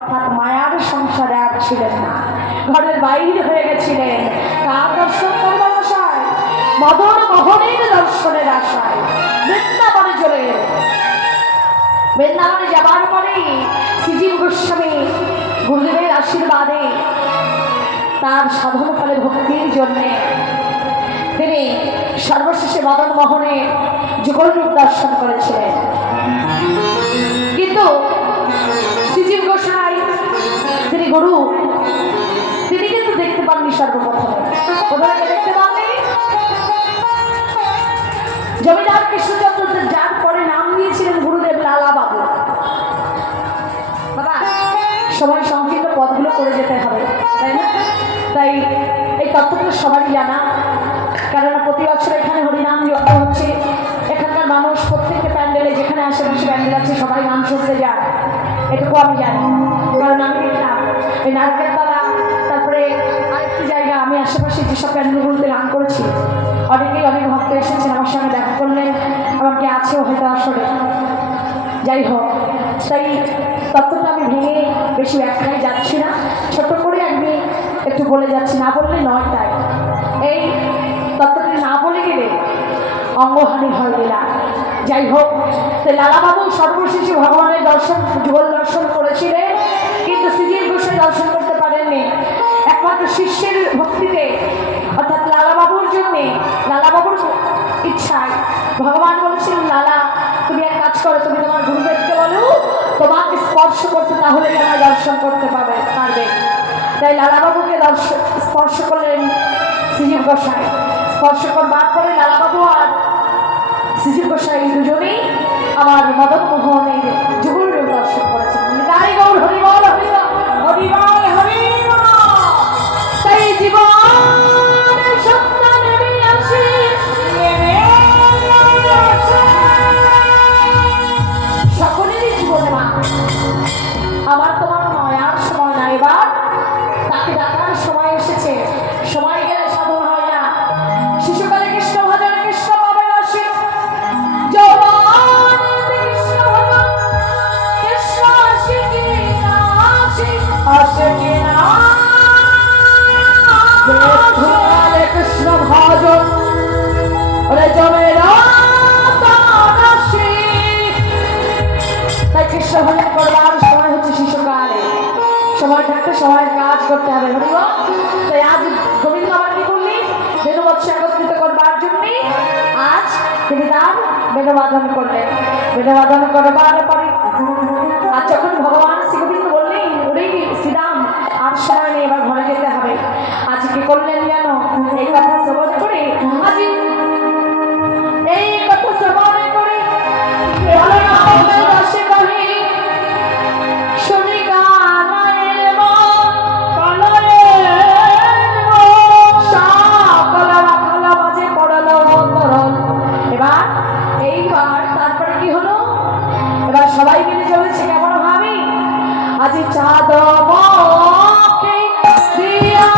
অর্থাৎ মায়ার সংসারে আর ছিলেন না, ঘরের বাইরে হয়ে গেছিলেন। কার দর্শন করবার আশায়? মদন মোহনের দর্শনের আশায় বৃন্দাবনে চলে গেলেন। বৃন্দাবনে যাবার পরে শ্রীজীব গোস্বামী গুরুদেবের আশীর্বাদে তার সাধন ফলে ভক্তির জন্যে তিনি সর্বশেষে মদন মোহনের যুগল রূপ দর্শন করেছিলেন। কিন্তু শ্রীজীব গোসাই তিনি গুরু, তিনি কিন্তু দেখতে পাননি সর্বপ্রথমে। কোথায় দেখতে পাননি? জমিদার কৃষ্ণচন্দ্র, যার পরে নাম দিয়েছিলেন গুরুদেব লালা বাবু। বাবা, সময় সংকীর্ণ পথগুলো করে যেতে হবে, তাই না? তাই এই তত্ত্বটা সবারই জানা, কেননা প্রতি বছর এখানে হরিনাম যজ্ঞ হচ্ছে। এখানকার মানুষ প্রত্যেকটা প্যান্ডেলে, যেখানে আশেপাশে প্যান্ডেল আছে, সবাই গান শুনতে যায়, এটুকু আমি জানি। কারণ আমি দেখলাম এই নারকেলতলা, তারপরে আরেকটি জায়গা, আমি আশেপাশে যেসব প্যান্ডেলগুলোতে গান করেছি, অনেকেই অনেক ভক্ত এসেছেন, আমার সঙ্গে দেখা করলেন, আমাকে আছেও হয়তো আসলে। যাই হোক, তাই তত্ত্বটা আমি ভেঙে বেশি ব্যাখ্যায় যাচ্ছি না, ছোট করে আমি একটু বলে যাচ্ছি, না বললে নয়। তাই এই তত্ত্বটি না বলে গেলে অঙ্গহানি হয় না। যাই হোক, তো লালাবাবু সর্বশেষে ভগবানের দর্শন, যুগল দর্শন করেছিলেন, কিন্তু শ্রীজীব গোসাই দর্শন করতে পারেননি। একমাত্র শিষ্যের ভক্তিতে, অর্থাৎ লালাবাবুর জন্যে, লালাবাবুর ইচ্ছায় ভগবান বলেছিলেন, লালা তুমি এক কাজ করো, তুমি তোমার গুরুদেবকে বলো তোমাকে স্পর্শ করতে, তাহলে তোমায় দর্শন করতে পারবে। তাই লালাবাবুকে স্পর্শ করলেন শ্রীজীব গোসাই। স্পর্শ করবার পরে লালাবাবু আর শ্রীজীব গোসাই দুজনেই আমার মদন মোহনের যুগল রূপ দর্শন করেছেন। তাই গৌর হরিবল হরিবল হরিবল হরিবল। তাই জীবন সত্য নেমে আসে, সকলেরই জীবনে মা, আমার তোমার নয়, আর সময় না, এবার তাকে ডাকার সময় এসেছে। সময় গেলে সাধন হয় না। শিশুকালে কৃষ্ণ ভজন, কৃষ্ণ পাবে আসে, যৌবনে কৃষ্ণ ভজন, কৃষ্ণ আসে কি না আসে, আসে কি না আসে, কৃষ্ণ ভজন ওরে জমে না আসে। তাই কৃষ্ণ ভজন করবার সময় হচ্ছে শিশুকালে। সময় থাকতে সময়ের কাজ করতে হবে। তাই আজ গোবিন্দ আমার কি করলি? বেণুবৎস একত্রিত করবার জন্যে আজ তিনি তার বেণুবাদন করলেন। বেণুবাদন করবার পরে আর যখন ভগবান শ্রী গোবিন্দ বললেন, ওরে শ্রীরাম আর সময় নেই, এবার ঘরে যেতে হবে, আজ কি করলেন জানো? এই কথা শ্রবণ করে, আজ এই কথা শ্রবণ করে সবাই মিলে চলেছে কেমন ভাবি? আজি চাঁদ দিয়া